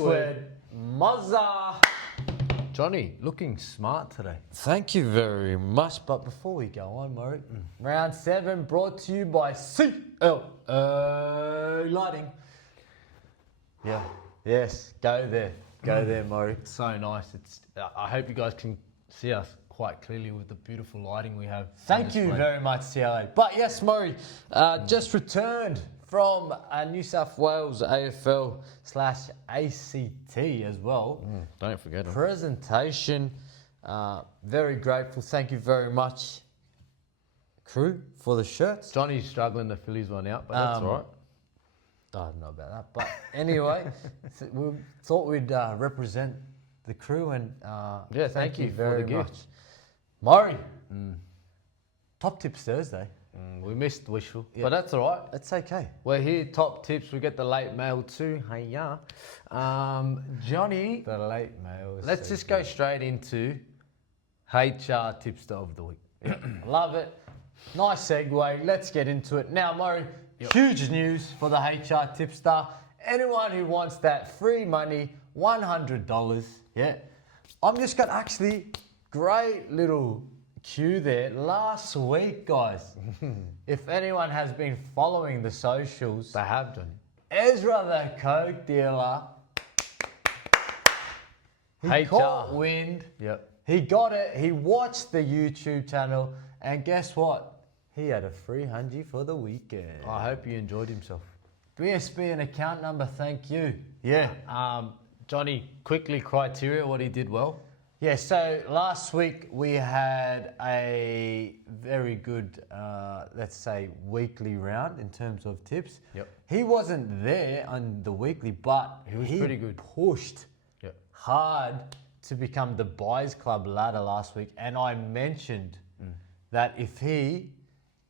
Squared. Muzza. Johnny, looking smart today. Thank you very much. But before we go on, Murray, round 7 brought to you by CLA Lighting. Yeah. Yes, go there. Go there, Murray. So nice. I hope you guys can see us quite clearly with the beautiful lighting we have. Thank you very much, CLA. But yes, Murray, just returned from New South Wales AFL/ACT as well. Don't forget it. Presentation. Very grateful. Thank you very much, crew, for the shirts. Johnny's struggling to fill his one out, but that's all right. I don't know about that. But anyway, we thought we'd represent the crew and thank you very much. Murray, Top Tips Thursday. We missed Wishful, but that's all right. That's okay. We're here, Top Tips. We get the late mail too. Hey, yeah. Johnny, The late mail. let's just go straight into HR Tipster of the Week. Love it. Nice segue. Let's get into it. Now, Murray, huge news for the HR Tipster. Anyone who wants that free money, $100. Yeah. I'm just got actually great little cue there. Last week, guys, if anyone has been following the socials, They have done. Ezra the Coke dealer, he caught wind. Yep. He got it. He watched the YouTube channel, and guess what? He had a free hungy for the weekend. I hope he enjoyed himself. BSB and account number, thank you. Yeah. Johnny, quickly criteria, what he did well. Yeah, so last week we had a very good, let's say, weekly round in terms of tips. Yep. He wasn't there on the weekly, but He was pretty good. Pushed Yep. hard to become the Buys Club ladder last week. And I mentioned that if he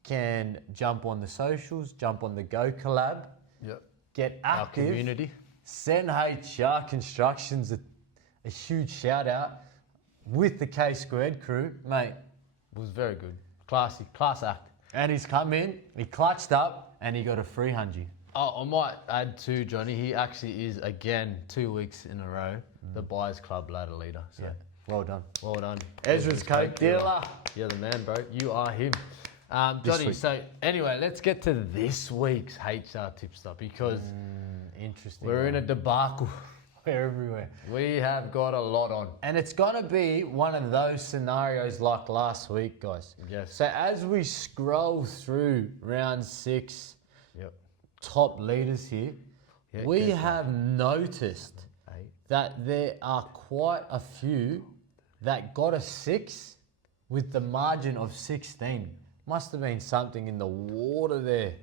can jump on the socials, jump on the Go Collab, Yep. get Our active, community. send HR Constructions a huge shout out with the K Squared crew, mate. Was very good. Class act. And he's come in, he clutched up, and he got a free hungy. Oh, I might add too, Johnny. He actually is again 2 weeks in a row the Buyers Club ladder leader. So Well done. well done, Ezra's Coke dealer. You're the man, bro. You are him. This Johnny. week. So anyway, let's get to this week's HR tipster because Interesting. we're in a debacle. We're everywhere. We have got a lot on. And it's going to be one of those scenarios like last week, guys. Yes. So as we scroll through round 6, Yep. top leaders here, Yeah, we guess have noticed that there are quite a few that got a 6 with the margin of 16. Must have been something in the water there.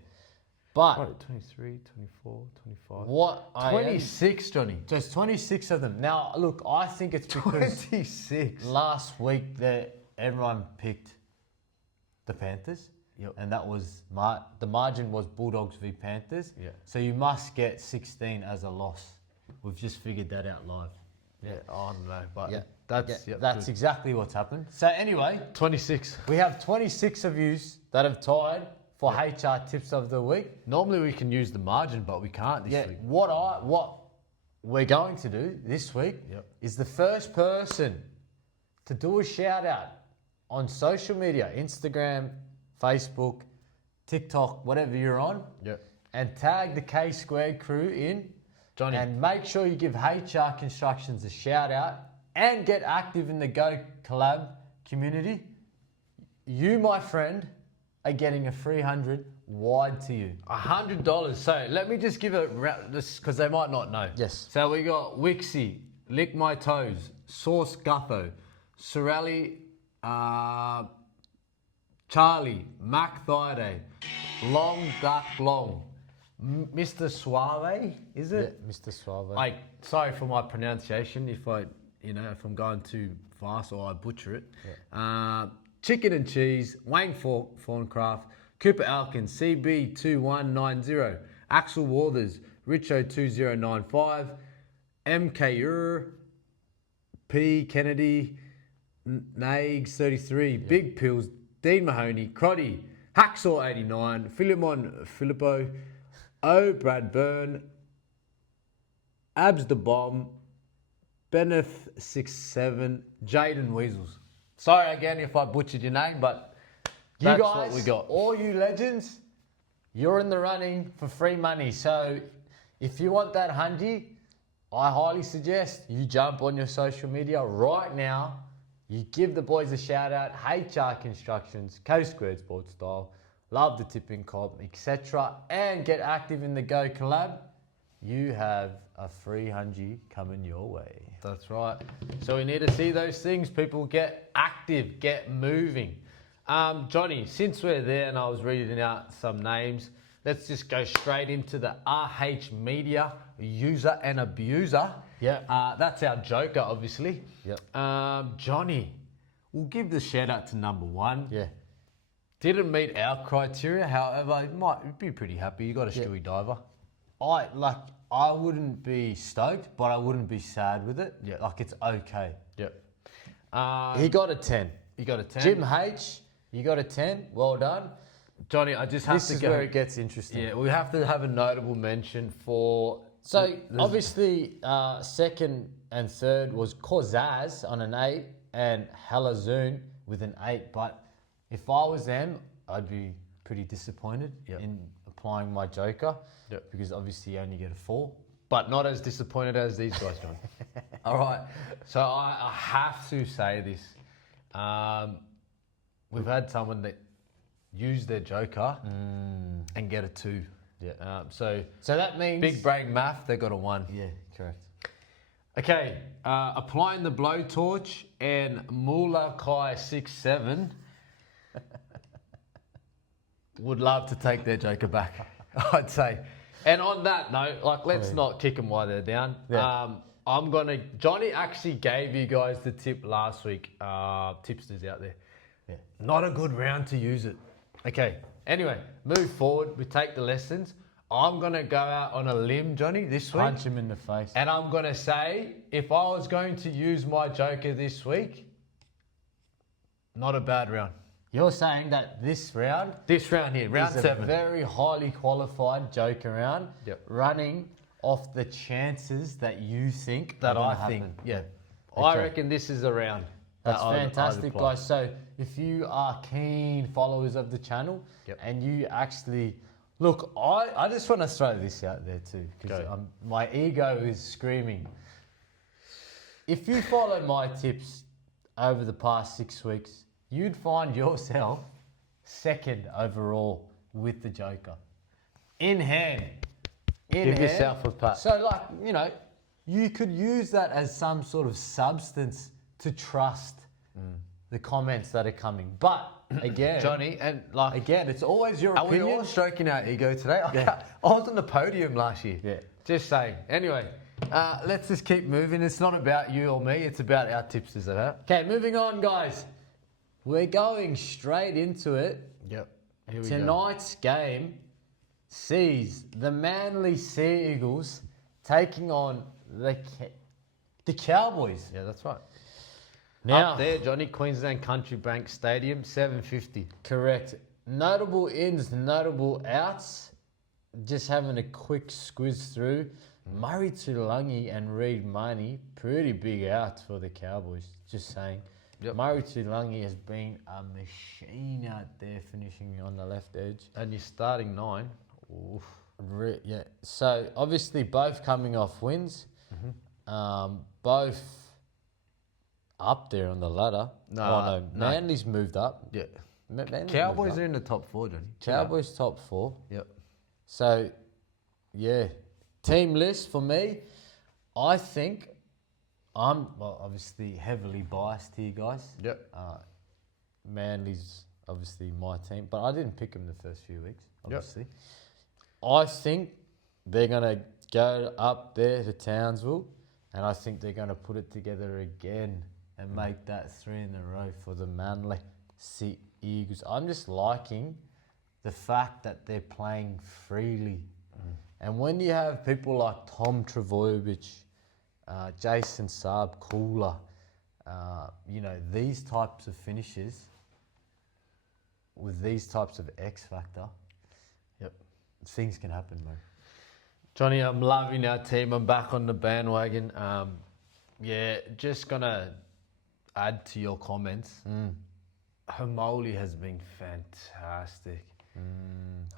But What, 23, 24, 25. what I am- 26, Johnny. there's 26 of them. Now, look, I think it's because 26. last week that everyone picked the Panthers. Yep. And that was the margin was Bulldogs v Panthers. Yeah. So you must get 16 as a loss. We've just figured that out live. Yeah, I don't know, but Yeah. that's That's good. exactly what's happened. So anyway, 26. we have 26 of yous that have tied for HR Tips of the Week. Normally we can use the margin, but we can't this week. What we're going to do this week Yep. is the first person to do a shout out on social media, Instagram, Facebook, TikTok, whatever you're on, Yep. and tag the K Squared crew in, Johnny. and make sure you give HR Constructions a shout out and get active in the Go Collab community. You, my friend, are getting a free 100 wide to you. $100. So let me just give this because they might not know. Yes. So we got Wixie, Lick My Toes, Sauce Gutho, Sorelli, Charlie, Mac Thaiday, Long Duck Long, Mr. Suave, is it? Yeah, Mr. Suave. Sorry for my pronunciation if if I'm going too fast or I butcher it. Chicken and Cheese, Wayne Thorncraft, Cooper Alkin, CB2190, Axel Walters, Richo2095, MK P Kennedy, Nags33, Big Pills, Dean Mahoney, Crotty, Hacksaw89, Philemon Filippo, O Brad Byrne, Abs the Bomb, Benef67, Jaden Weasels. Sorry again if I butchered your name, but You that's guys, what we got. all you legends, you're in the running for free money. So if you want that hundy, I highly suggest you jump on your social media right now. You give the boys a shout out, HR Constructions, Coast Squared Sports Style, Love the Tipping Comp, etc. And get active in the Go collab. You have a free hundy coming your way. That's right. So we need to see those things. People get active, get moving. Johnny, since we're there and I was reading out some names, let's just go straight into the RH Media user and abuser. Yeah. That's our joker, obviously. Yep. Johnny, we'll give the shout out to number one. Yeah. Didn't meet our criteria, however, it might be pretty happy. You got a Stewie diver. I wouldn't be stoked, but I wouldn't be sad with it. Yeah. Like it's okay. Yep. He got a 10. You got a 10. Jim H, you got a 10. Well done. Johnny, I just have This to is go. where it gets interesting. Yeah, we have to have a notable mention for. So obviously, second and third was Kozaz on an 8 and Halazoon with an 8. But if I was them, I'd be pretty disappointed Yep. in applying my joker. Yep. Because obviously you only get a 4. But not as disappointed as these guys, John. All right. So I have to say this. We've had someone that used their joker and get a 2. Yeah. So So that means big brain math, they got a 1. Yeah, correct. Okay. Applying the blowtorch and Mula Kai 6'7" would love to take their joker back, I'd say. And on that note, let's not kick them while they're down. Yeah. Johnny actually gave you guys the tip last week, tipsters out there. Yeah. Not a good round to use it. Okay, anyway, move forward. We take the lessons. I'm going to go out on a limb, Johnny, this week. Punch him in the face. And I'm going to say, if I was going to use my joker this week, not a bad round. You're saying that this round This round here, round is 7. a very highly qualified joker round, Yep. running off the chances that you think That are I gonna think, happen. yeah. I Okay. reckon this is a round. That's that I'd fantastic, apply. guys. So if you are keen followers of the channel Yep. and you actually look, I just want to throw this out there too because Go. my ego is screaming. If you follow my tips over the past 6 weeks, you'd find yourself second overall with the joker in hand. Give yourself a pat. So, you could use that as some sort of substance to trust the comments that are coming. But again, Johnny, and again, it's always your are we opinion. all stroking our ego today? Yeah. I was on the podium last year. Yeah. Just saying. Anyway, let's just keep moving. It's not about you or me. It's about our tipsters, okay? Okay, moving on, guys. We're going straight into it. Yep. Here we go. Tonight's game sees the Manly Sea Eagles taking on the Cowboys. Yeah, that's right. Now, Up there, Johnny, Queensland Country Bank Stadium, 7:50. correct. Notable ins, notable outs. Just having a quick squiz through. Murray Tulangi and Reid Marnie, pretty big outs for the Cowboys. Just saying. Yep. Murray Tulangi has been a machine out there, finishing on the left edge. And you're starting 9. Oof. Yeah. So obviously both coming off wins. Both up there on the ladder. No. Manly's moved up. Yeah. Manly's Cowboys moved are up. in the top 4, Johnny. Cowboys top 4. Yep. So, yeah. Team list for me, I think I'm obviously heavily biased here, guys. Yep. Manly's obviously my team, but I didn't pick them the first few weeks, Yep. obviously. I think they're going to go up there to Townsville, and I think they're going to put it together again and make that 3 in a row for the Manly Sea Eagles. I'm just liking the fact that they're playing freely. And when you have people like Tom Travojevic, Jason Saab, Cooler, these types of finishes with these types of X factor, Yep. things can happen, mate. Johnny, I'm loving our team. I'm back on the bandwagon. Yeah, just gonna add to your comments. Homoli has been fantastic.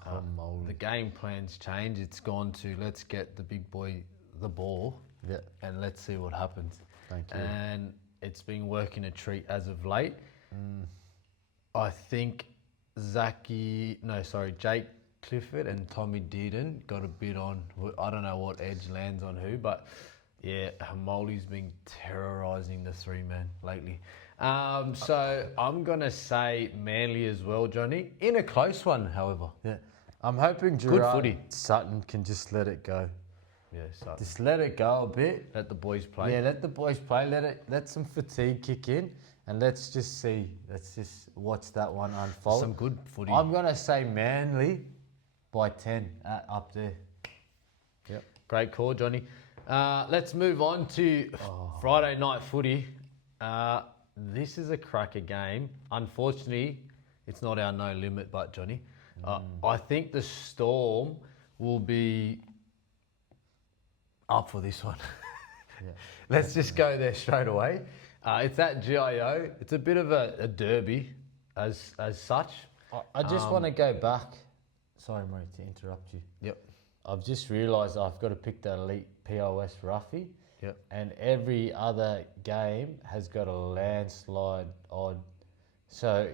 Homoli. The game plan's changed. It's gone to let's get the big boy the ball Yeah. and let's see what happens. Thank you. And it's been working a treat as of late. I think Jake Clifford and Tommy Dearden got a bit on. I don't know what edge lands on who, but yeah, Homoli's been terrorising the three man lately. So I'm gonna say Manly as well, Johnny, in a close one, however. Yeah. I'm hoping Gerard footy. Sutton can just let it go. Yeah, so Just let it go a bit. let the boys play. Yeah, let the boys play. Let some fatigue kick in, and let's just see. Let's just watch that one unfold. Some good footy. I'm gonna say Manly by 10 up there. Yep. Great call, Johnny. Let's move on to Friday night footy. This is a cracker game. Unfortunately, it's not our no limit, but Johnny, I think the Storm will be up for this one. Yeah. Let's just go there straight away. It's at GIO. It's a bit of a derby as such. I just want to go back. Sorry, Murray, to interrupt you. Yep. I've just realised I've got to pick the elite POS roughie. Yep. And every other game has got a landslide odd. So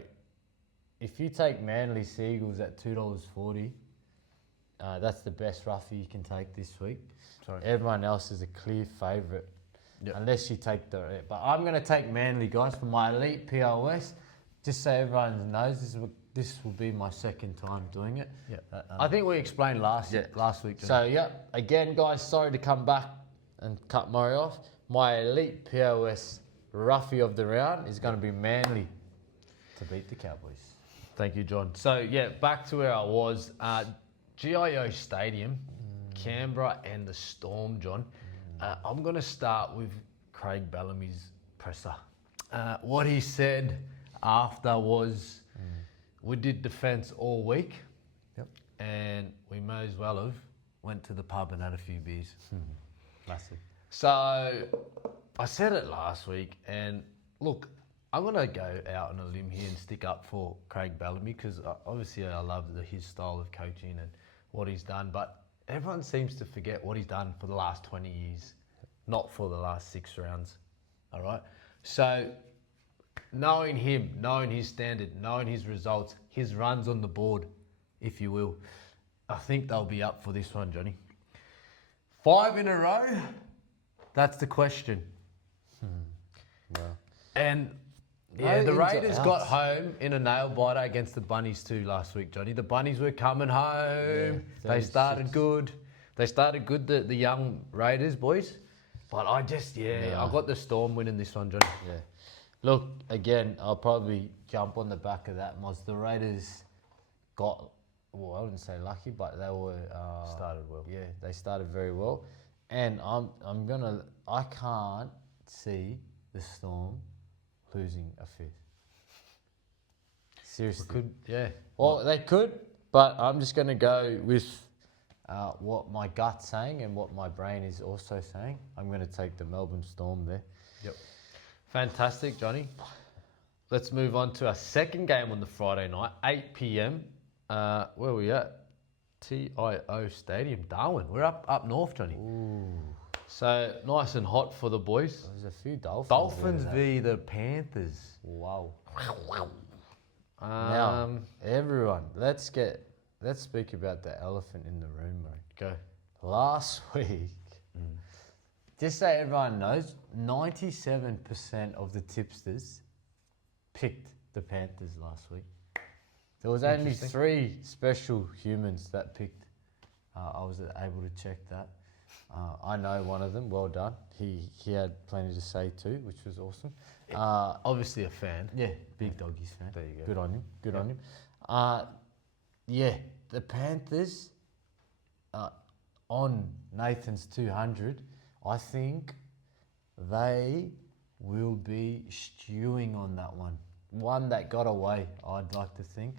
if you take Manly Seagulls at $2.40, that's the best roughie you can take this week. Sorry. Everyone else is a clear favourite. Yep. Unless you take the... But I'm going to take Manly, guys, for my elite POS. Just so everyone knows, this will be my second time doing it. Yeah. I think we explained last week. Johnny. So, yeah, again, guys, sorry to come back and cut Murray off. My elite POS roughie of the round is going to be Manly to beat the Cowboys. Thank you, John. So, yeah, back to where I was. GIO Stadium, Canberra and the Storm, John. I'm going to start with Craig Bellamy's presser. What he said after was, we did defence all week, Yep. and we may as well have went to the pub and had a few beers. Massive. So I said it last week, and look, I'm going to go out on a limb here and stick up for Craig Bellamy because obviously I love his style of coaching and what he's done, but everyone seems to forget what he's done for the last 20 years, not for the last 6 rounds, all right? So knowing him, knowing his standard, knowing his results, his runs on the board, if you will, I think they'll be up for this one, Johnny. 5 in a row? That's the question. Well, And No yeah, the ins or Raiders got outs. home in a nail biter against the Bunnies too last week, Johnny. The Bunnies were coming home. Yeah, They started 36. good. They started good, the young Raiders boys. But I just, I got the Storm winning this one, Johnny. yeah. Look, again, I'll probably jump on the back of that, Moz. The Raiders got, well, I wouldn't say lucky, but they were... Started well. Yeah, they started very well. And I can't see the Storm losing a fifth. Seriously. Well, they could, but I'm just going to go with what my gut's saying and what my brain is also saying. I'm going to take the Melbourne Storm there. Yep. Fantastic, Johnny. Let's move on to our second game on the Friday night, 8 p.m. Where are we at? TIO Stadium, Darwin. We're up north, Johnny. Ooh, So nice and hot for the boys. there's a few Dolphins. Dolphins there, v the Panthers. Wow. Now, everyone, let's speak about the elephant in the room, mate. Go. Last week, just so everyone knows, 97% of the tipsters picked the Panthers last week. There was only Interesting. 3 special humans that picked. I was able to check that. I know one of them. Well done. He had plenty to say too, which was awesome. Obviously a fan. Yeah, big doggies fan. There you go. Good on him. Good on him. Yeah, the Panthers on Nathan's 200, I think they will be stewing on that one. One that got away, I'd like to think.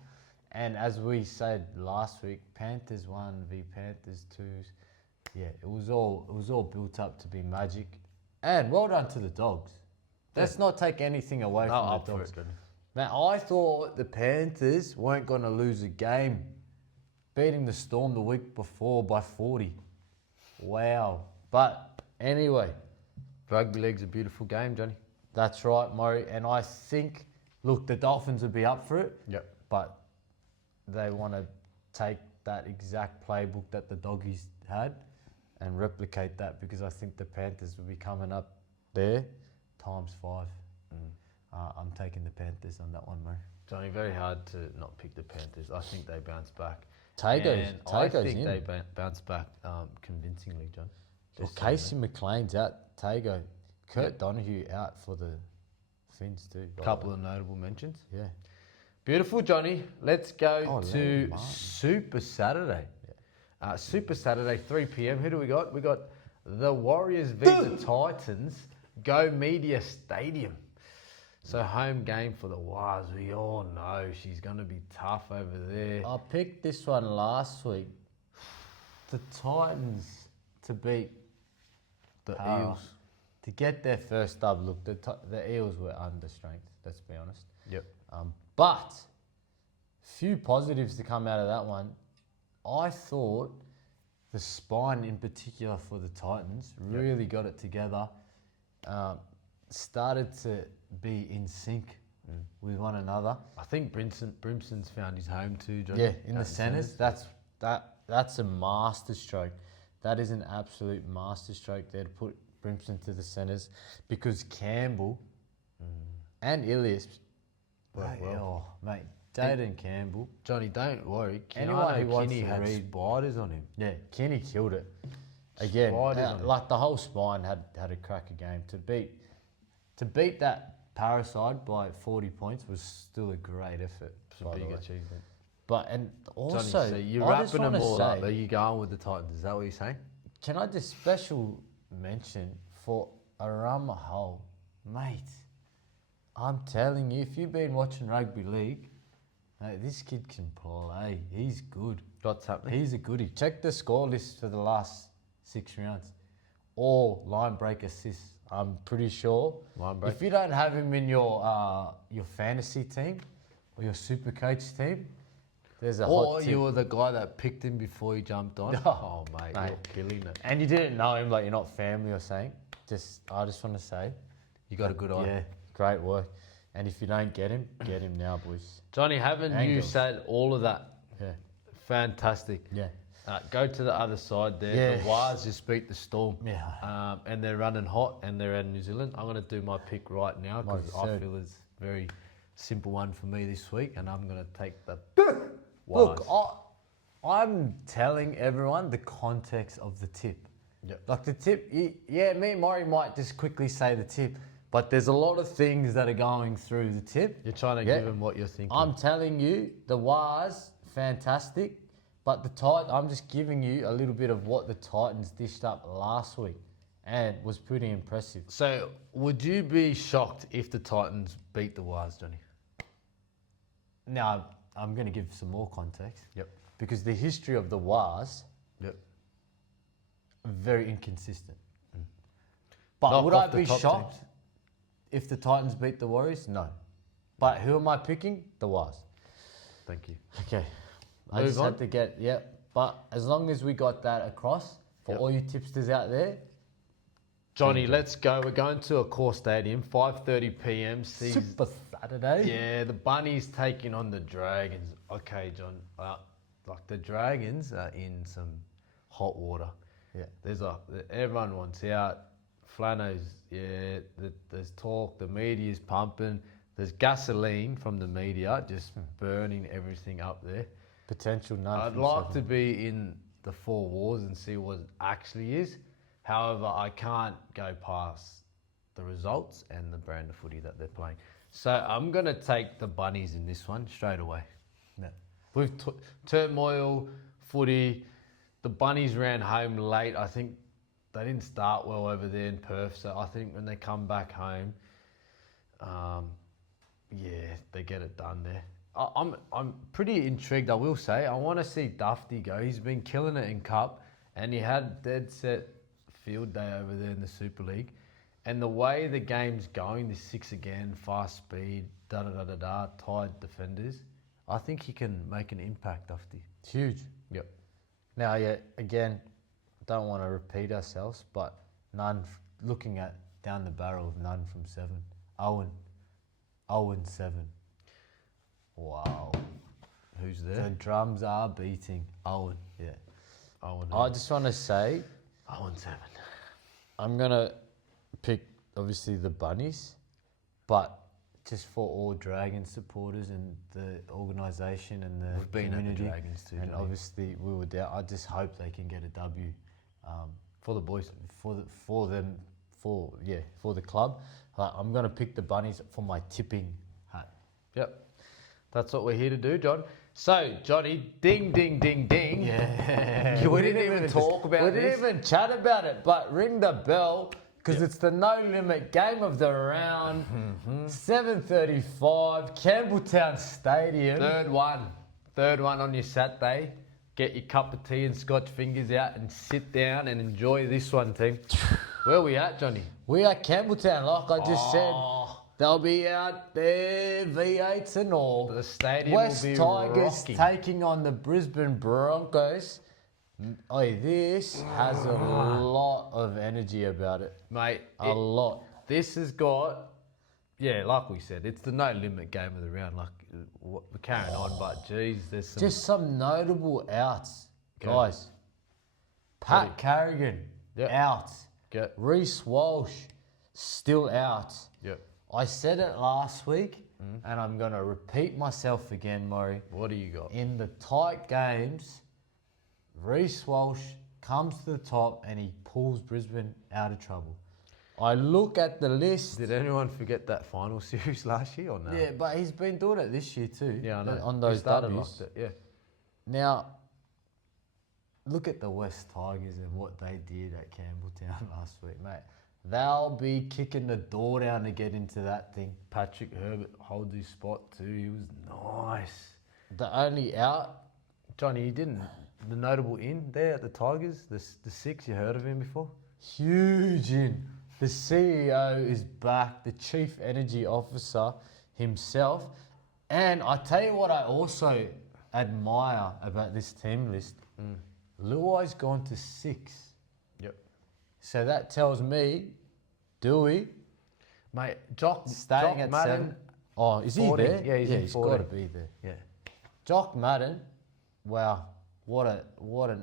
And as we said last week, Panthers 1 v Panthers 2's Yeah, it was all built up to be magic, and well done to the Dogs. Let's not take anything away No, from up the for Dogs. it, Johnny. Man, I thought the Panthers weren't going to lose a game, beating the Storm the week before by 40. Wow. But anyway, Rugby league's a beautiful game, Johnny. that's right, Murray. And I think, look, the Dolphins would be up for it, Yep. but they want to take that exact playbook that the Doggies had and replicate that, because I think the Panthers will be coming up there times 5. I'm taking the Panthers on that one, Murray. Johnny, very hard to not pick the Panthers. I think they bounce back. Tago's I think in. they bounce back convincingly, John. Well, Just saying Casey McLean's out. Tago. Kurt Donahue out for the Finns too. that. Couple of notable mentions. Yeah. Beautiful, Johnny. Let's go Oh, to Liam Martin. Super Saturday. Super Saturday, 3 p.m. Who do we got? We got the Warriors v the Titans. Go Media Stadium. So home game for the Wars. We all know she's going to be tough over there. I picked this one last week. The Titans to beat The Para. Eels. To get their first dub. Look, the Eels were under strength, let's be honest. Yep. But few positives to come out of that one. I thought the spine in particular for the Titans really got it together. Started to be in sync with one another. I think Brimson's found his home too, Johnny. Yeah, in the Out centres. That's a master stroke. That is an absolute master stroke there to put Brimson to the centres, because Campbell and Ilias, Worked well. mate, Jaden Campbell. Johnny, don't worry. Anyone who wants Kinney to had read- spiders on him. Yeah, Kenny killed it. Again, Spiders on it. like the whole spine had a cracker game. To beat that Parasite by 40 points was still a great effort. It's a by the big way. achievement. But and Johnny, also, so you're I just wrapping them wanna all say, up. Are you going with the Titans? Is that what you're saying? Can I just special mention for Arama Hull, mate? I'm telling you, if you've been watching rugby league, mate, this kid can play. He's good. What's happening? He's a goodie. Check the score list for the last 6 rounds. All line break assists. I'm pretty sure. Line break. If you don't have him in your fantasy team or your super coach team, there's a Or hot tip. you were the guy that picked him before he jumped on. Oh, mate, mate. you're killing it. And you didn't know him, like you're not family or saying. I just want to say, You got a good eye. yeah, great work. And if you don't get him now, boys. Johnny, haven't you Angles. said all of that? Yeah, Fantastic. yeah, Go to the other side there. Yeah. The Wires just beat the Storm. yeah. And they're running hot and they're in New Zealand. I'm going to do my pick right now because Well I said. feel it's a very simple one for me this week. And I'm going to take the Look, Wires. I'm telling everyone the context of the tip. Yep. Like the tip, yeah, me and Murray might just quickly say the tip, but there's a lot of things that are going through the tip. You're trying to Yeah. give them what you're thinking. I'm telling you, the Wars, fantastic, but I'm just giving you a little bit of what the Titans dished up last week and was pretty impressive. So, would you be shocked if the Titans beat the Wires, Johnny? Now, I'm going to give some more context. Yep. Because the history of the Wars, Yep. very inconsistent. But Knock would off I the be top shocked teams. if the Titans beat the Warriors? No. But who am I picking? The Wars. Thank you. Okay. I Move just on. had to get, But as long as we got that across for Yep. all you tipsters out there, Johnny, let's go. We're going to a core stadium, 5:30 p.m. Super Saturday. Yeah, the Bunnies taking on the Dragons. Okay, John. Like the Dragons are in some hot water. Yeah. Everyone wants out. Flano's, there's talk. The media's pumping. There's gasoline from the media just burning everything up there. Potential none. I'd from like seven. to be in the four walls and see what it actually is. However, I can't go past the results and the brand of footy that they're playing. So I'm going to take the Bunnies in this one straight away. Yeah. With turmoil, footy, the Bunnies ran home late. I think they didn't start well over there in Perth. So I think when they come back home, they get it done there. I'm pretty intrigued, I will say. I want to see Dufty go. He's been killing it in Cup. and he had dead set field day over there in the Super League. And the way the game's going, this 6 again, fast speed, tied defenders, I think he can make an impact, Dufty. Huge. Yep. Now, yeah, again, don't want to repeat ourselves, but looking at down the barrel of none from 7. Owen. 7. Wow. Who's The there? drums are beating. Owen. Yeah. Owen. I just want to say, Owen 7. I'm going to pick, obviously, the Bunnies, but just for all Dragons supporters and the organisation and the We've been at the community, Dragons too, and don't we? obviously we were down. I just hope they can get a W For the boys. for the club. I'm going to pick the Bunnies for my tipping hat. Yep. That's what we're here to do, John. So, Johnny, ding, ding, ding, ding. Yeah. We didn't even talk about We this. didn't even chat about it, but ring the bell because it's the no limit game of the round. 7:35, Campbelltown Stadium. Third one on your Saturday. Get your cup of tea and scotch fingers out and sit down and enjoy this one, team. Where are we at, Johnny? We are Campbelltown, like I just said. Oh. They'll be out there, V8s and all. The stadium West will be Tigers rocking. taking on the Brisbane Broncos. This has a lot of energy about it. Mate, A lot. this has got, yeah, like we said, it's the no limit game of the round. Like, we're carrying on, but geez, there's some. Just some notable outs, Go. guys. Pat Carrigan, Yep. out. Yep. Reece Walsh, still out. Yep. I said it last week, and I'm going to repeat myself again, Murray. What do you got? In the tight games, Reece Walsh comes to the top and he pulls Brisbane out of trouble. I look at the list. Did anyone forget that final series last year or no? Yeah, but he's been doing it this year too. Yeah, I know. On We those started W's. like that, yeah. Now, look at the West Tigers and what they did at Campbelltown last week, mate. They'll be kicking the door down to get into that thing. Patrick Herbert holds his spot too. He was nice. The only out, Johnny, he didn't. The notable in there at the Tigers, the 6, you heard of him before? huge in. The CEO is back, the Chief Energy Officer himself. And I tell you what I also admire about this team list. Luai's gone to 6. Yep. So that tells me Dewey Mate, Jock staying at Madden, 7. Oh, is he 14. there? Yeah, he's in he's 14. got to be there. Yeah. Jock Madden, wow, what an.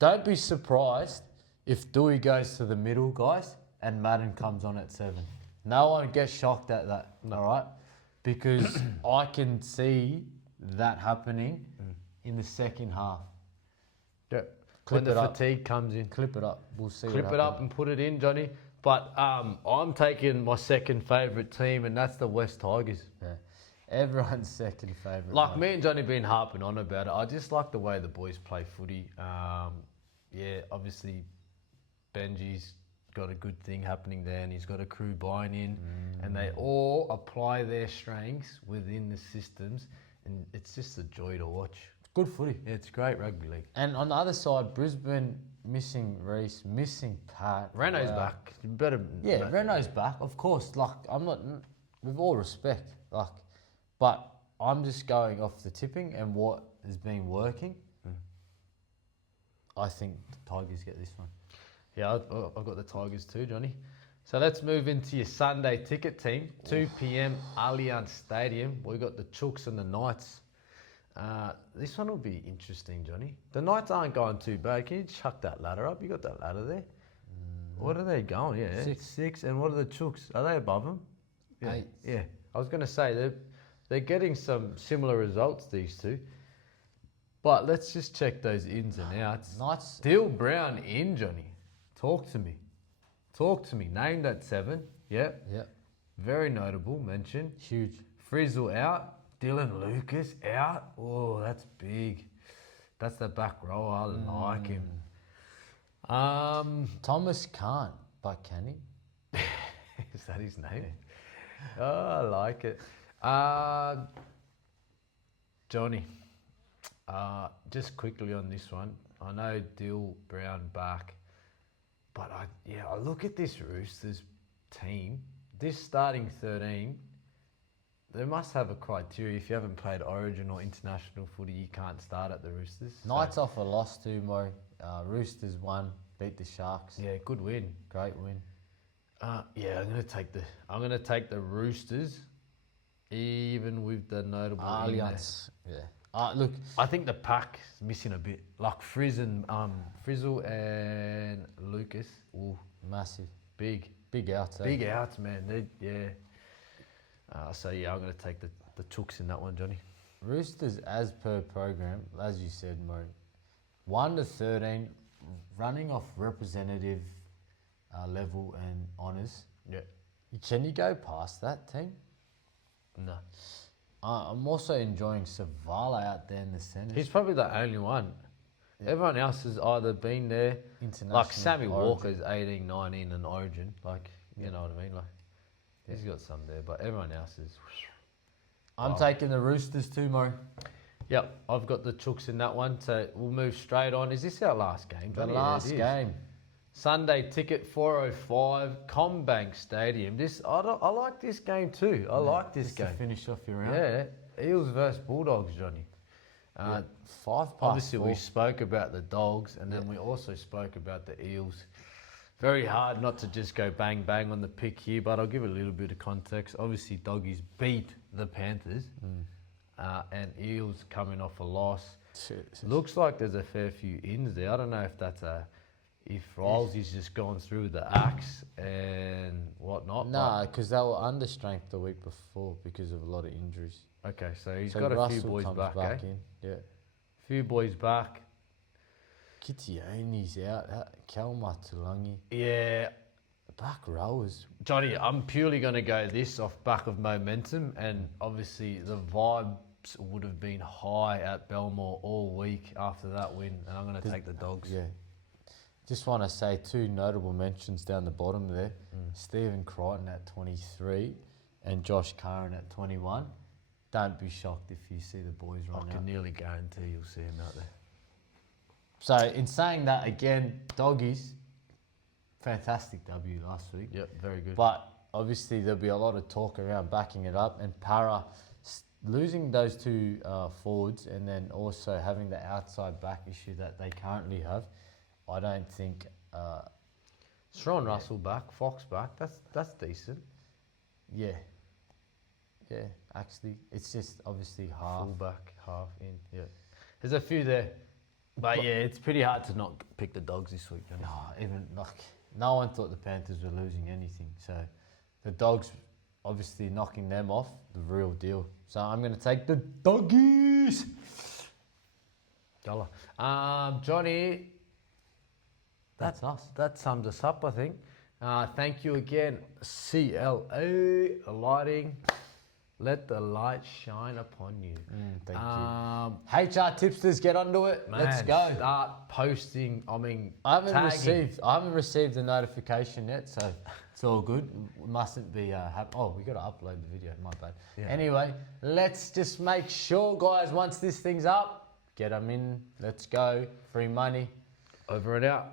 Don't be surprised if Dewey goes to the middle, guys, and Madden comes on at 7. No one gets shocked at that, all right? Because I can see that happening in the second half. Yep. Clip When the it up. fatigue comes in. Clip it up. We'll see. Clip what it up happens. and put it in, Johnny. But I'm taking my second favourite team, and that's the West Tigers. Yeah. Everyone's second favourite. Like me and Johnny been harping on about it. I just like the way the boys play footy. Yeah, obviously Benji's got a good thing happening there, and he's got a crew buying in, and they all apply their strengths within the systems, and it's just a joy to watch. Good footy. Yeah, it's great rugby league. And on the other side, Brisbane missing Reece, missing Pat. Renault's Wow. back. You better. Yeah, Renault's back, of course. Like, I'm not, with all respect, like, but I'm just going off the tipping and what has been working. I think the Tigers get this one. Yeah, I've got the Tigers too, Johnny. So let's move into your Sunday ticket team. 2 p.m. Allianz Stadium. We got the Chooks and the Knights. This one will be interesting, Johnny. The Knights aren't going too bad. Can you chuck that ladder up? You got that ladder there. What are they going? Yeah, 6. And what are the Chooks? Are they above them? Yeah. 8. Yeah. I was going to say they're getting some similar results, these two. But let's just check those ins and outs. Knights. Dill Brown in, Johnny. Talk to me. Talk to me. Named at 7. Yep. Yep. Very notable mention. Huge. Frizzle out. Dylan Lucas out. Oh, that's big. That's the back row. I like him. Thomas can't, but can he? Is that his name? Oh, I like it. Johnny, just quickly on this one. I know Dill Brown back, but I look at this Roosters team. This starting 13, they must have a criteria. If you haven't played Origin or international footy, you can't start at the Roosters. So, Knights off a loss too, Mo. Roosters won, beat the Sharks. yeah, good win. Great win. Yeah, I'm gonna take the Roosters, even with the notable in there. Alliance. Yeah. Look, I think the pack's missing a bit. Like Frizzle and Lucas. Ooh, massive. big Outs. eh? big outs, man. So yeah, I'm gonna take the Chooks in that one, Johnny. Roosters, as per program, as you said, Mo, 1 to 13, running off representative level and honours. Yeah. Can you go past that team? No. I'm also enjoying Savala out there in the centre. He's probably the only one. Everyone else has either been there, International like Sammy Origin. Walker's 18, 19 and Origin. Like, you know what I mean? Like, he's got some there, but everyone else is. I'm taking the Roosters too, Mo. Yep, I've got the Chooks in that one, so we'll move straight on. Is this our last game, The Johnny? last Yeah, it is. game. Sunday ticket 4:05, Combank Stadium. I like this game too. I like this Just to game. finish off your round. Yeah, Eels versus Bulldogs, Johnny. 5 past Obviously, 4. we spoke about the Dogs, and then we also spoke about the Eels. Very hard not to just go bang bang on the pick here, but I'll give a little bit of context. Obviously, Doggies beat the Panthers, and Eels coming off a loss. Looks like there's a fair few ins there. I don't know if that's if Rolesey's just gone through the axe and whatnot. Nah, because they were understrength the week before because of a lot of injuries. but- okay, so he's So got a Russell few boys comes back, in. Yeah. Few boys back. Kitioni's out. Kelma Tulangi. Yeah, Back rowers. Johnny, I'm purely going to go this off back of momentum, and obviously the vibes would have been high at Belmore all week after that win, and I'm going to take the Dogs. Yeah. Just want to say 2 notable mentions down the bottom there. Stephen Crichton at 23 and Josh Curran at 21. Don't be shocked if you see the boys I run can out. nearly guarantee you'll see him out there. So in saying that, again, Doggies, fantastic W last week. Yep, very good. But obviously there'll be a lot of talk around backing it up, and Para losing those 2 forwards and then also having the outside back issue that they currently have. I don't think. Shaun Russell back, Fox back. That's decent. Yeah. Actually, it's just obviously half. Full back, half in. Yeah, there's a few there, but yeah, it's pretty hard to not pick the Dogs this week, Johnny. Even like no one thought the Panthers were losing anything, so the Dogs obviously knocking them off, the real deal. So I'm going to take the Doggies. Dollar. Johnny, That's us. that sums us up, I think. Thank you again, CLA Lighting. Let the light shine upon you. Thank you. HR tipsters, get onto it. Let's go. Start posting. I mean, I haven't tagging. received a notification yet, so it's all good. We mustn't be happy. Oh, we got to upload the video. My bad. Yeah. Anyway, let's just make sure, guys. Once this thing's up, get them in. Let's go. Free money. Over and out.